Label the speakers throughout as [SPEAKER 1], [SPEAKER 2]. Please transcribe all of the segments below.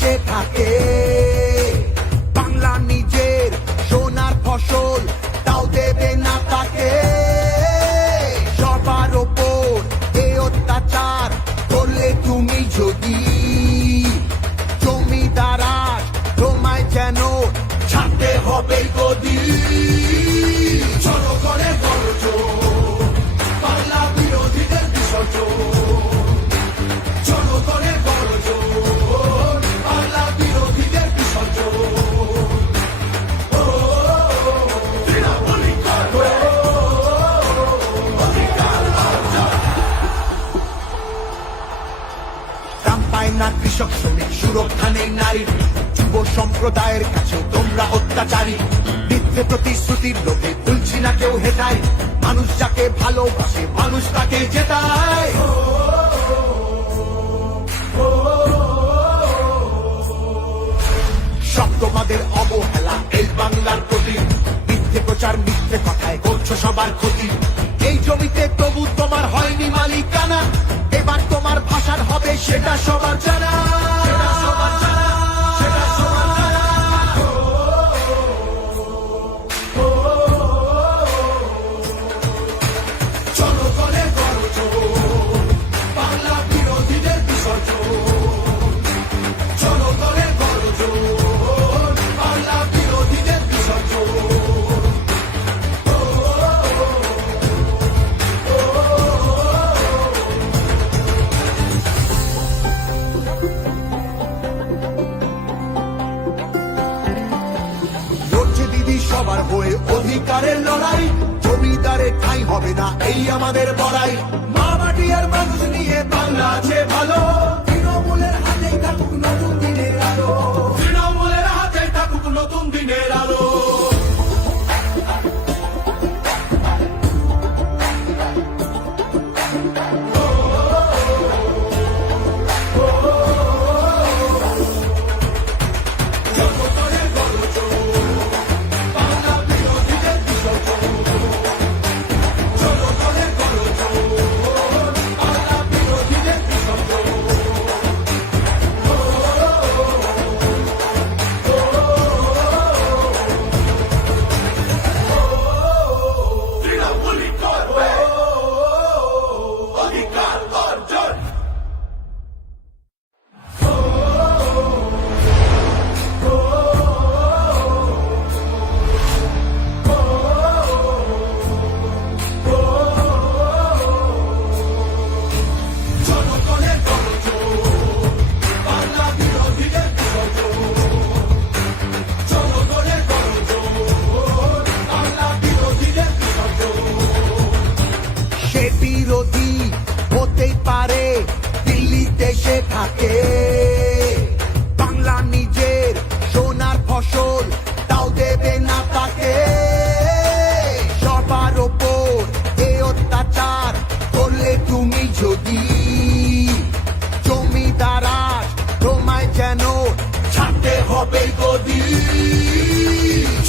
[SPEAKER 1] বেঁচে থাকে। ভালোবাসে মানুষ তাকে জেতায়। সব তোমাদের অবহেলা এই বাংলার প্রতি। মিথ্যে প্রচার মিথ্যে কথায় করছ সবার ক্ষতি। এই জমিতে তবু তোমার হয়নি মালিকানা এবার তোমার ভাষার হবে সেটা সবার জানা। সবার জানা, সবার হয়ে অধিকারের লড়াই। জমিদারে ঠাই হবে না, এই আমাদের বড়াই মা মাটি আর মানুষ নিয়ে বাংলা আছে ভালো। তৃণমূলের হাতেই থাকুক নতুন দিনের আলো। তৃণমূলের হাতেই থাকুক নতুন দিনের আলো।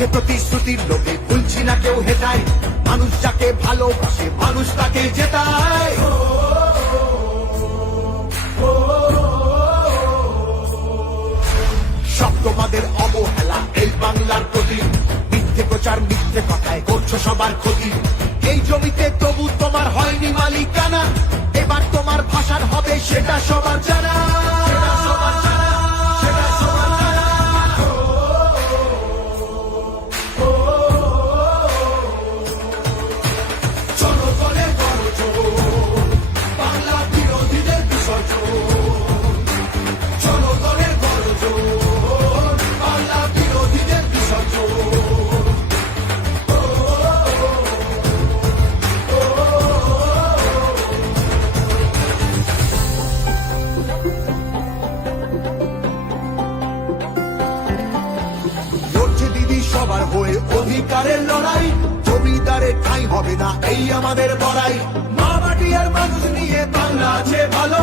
[SPEAKER 1] মিথ্যে প্রতিশ্রুতির লোভে ভুলছি না কেউ হেটায় মানুষ যাকে ভালোবাসে, মানুষ তাকে জেতায় সব তোমাদের অবহেলা, এই বাংলার প্রতি। মিথ্যে প্রচার, মিথ্যে কথায় করছ সবার ক্ষতি। এই জমিতে তবু তোমার হয়নি মালিকানা। এবার তোমার ভাষার হবে সেটা সবার জানা। অধিকারের লড়াই, জমিদারের ঠাই হবে না, এই আমাদের লড়াই মা মাটি আর মানুষ নিয়ে বাংলা আছে ভালো।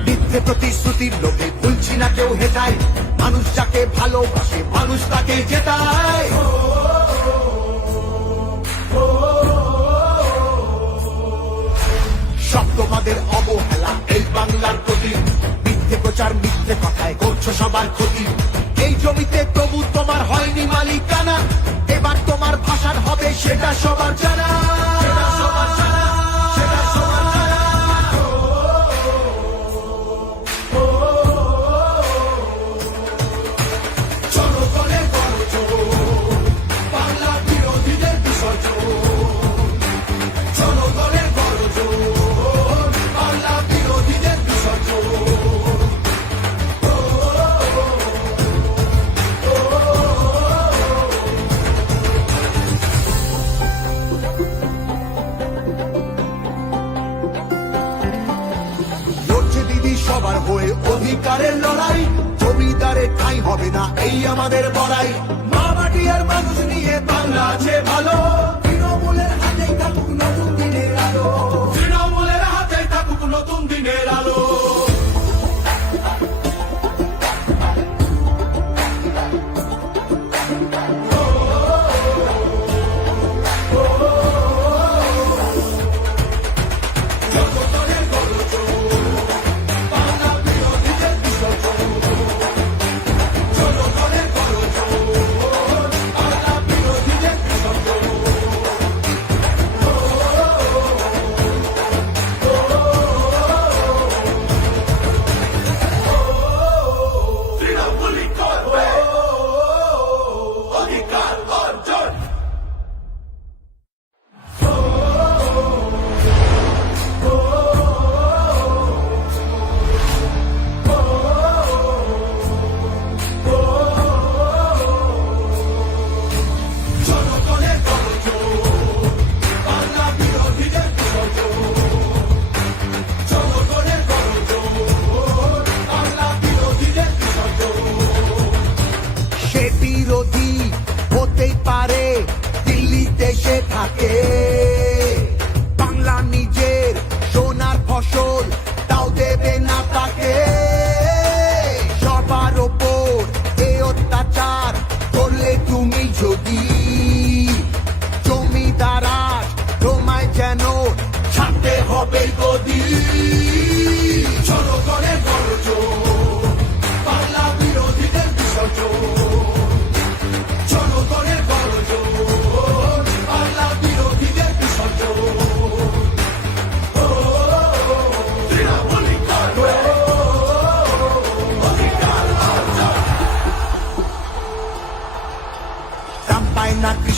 [SPEAKER 1] মিথ্যে প্রতিশ্রুতির লোভে ভুলছি না কেউ হেটায় মানুষ যাকে ভালোবাসে, মানুষ তাকে জেতায় সব তোমাদের অবহেলা, এই বাংলার প্রতি মিথ্যে প্রচার, মিথ্যে কথায় করছ সবার ক্ষতি। এই জমিতে তবু তোমার হয়নি মালিকানা। এবার তোমার ভাষার হবে সেটা সবার জানা।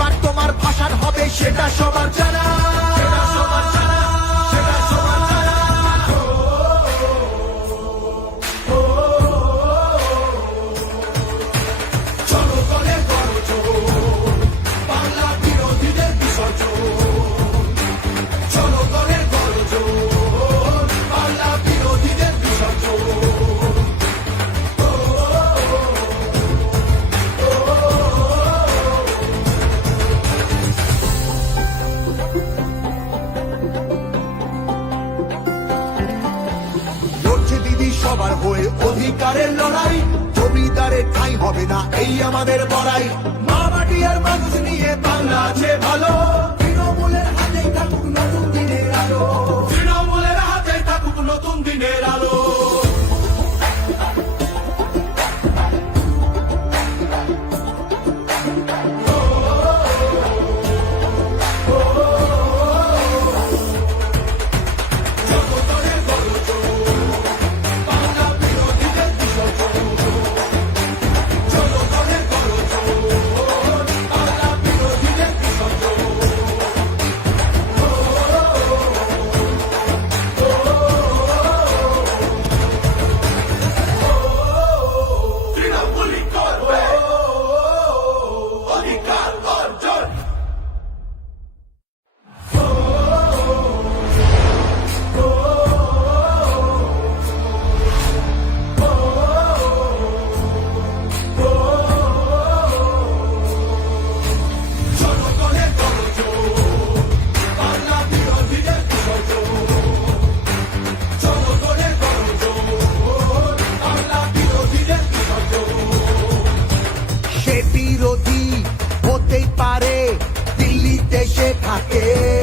[SPEAKER 1] এবার তোমার ভাষার হবে সেটা সবার জানা। সেটা সবার জানা, আমাদের বড়াই মা মাটি আর মানুষ নিয়ে বাংলা আছে ভালো। querer.